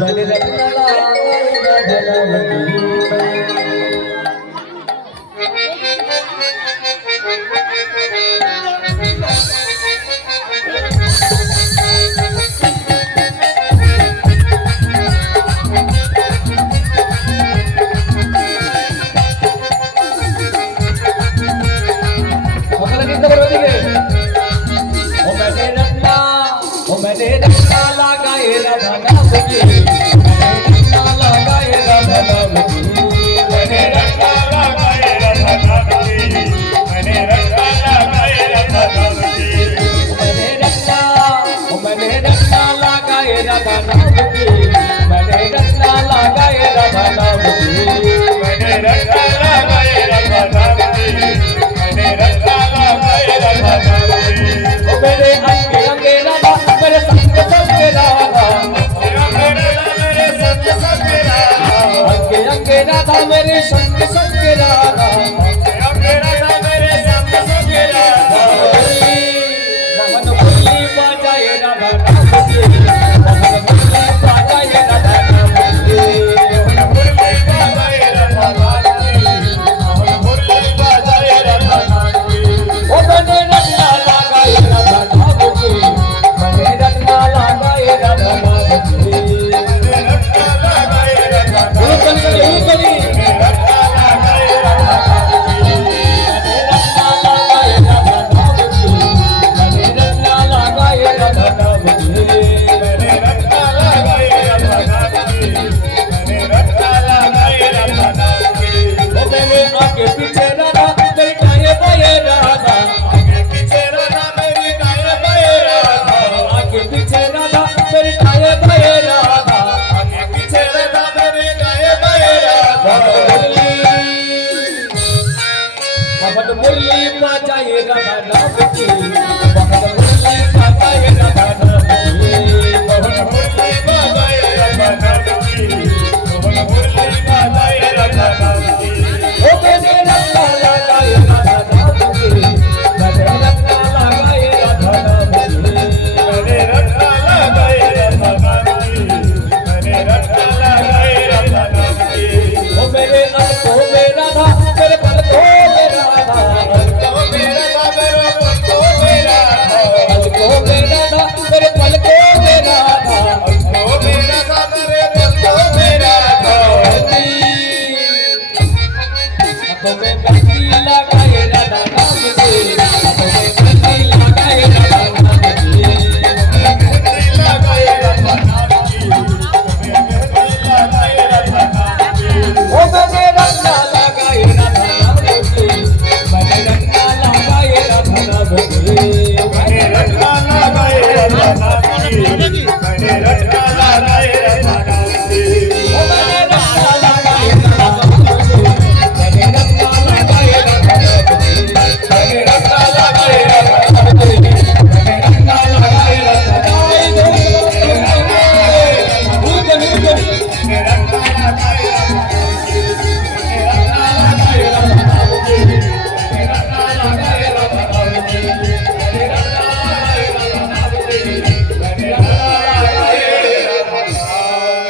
मैंने रखना मैंने रखना लगाए रखना मुझे लगाए रखना मुझे मैंने रखा लगाए रखा मुझे मैंने रखा लगाए रखा मुझे मैंने रखना लगाए रखना मुझे मैंने रखना लगाए रखना मुझे मैंने रखा लगाए रखा मुझे मैंने रखा लगाए रखा मुझे मेरे अंगे अंगे राधा मेरे संग संग राधा मेरे संग संग राधा अंगे अंगे राधा मेरे संग संग राधा मेरे संग संग राधा मोहन मुरली बजाए राधा नाम के मोहन मुरली बजाए राधा नाम के मुरली बजाए रखा मुरली बजाए रखा ओ मैंने रखना लगाए राधा नाम के मैंने रखना लगाए राधा नाम के मैंने रखा लगाए रखा बोलो करी मैंने रखा लगाए रखा मैंने रखना लगाए राधा नाम के मैंने रखना लगाए राधा नाम के मैंने रखा लगाए रखा मैंने रखा लगाए रखा ओ मैंने आगे पीछे राधा मेरी काहे बाये राधा आगे पीछे राधा मेरी काहे बाये राधा आगे पीछे राधा मेरी काहे बाये राधा आगे पीछे राधा मेरी काहे बाये राधा मोहन मुरली बजाए राधा नाम की मोहन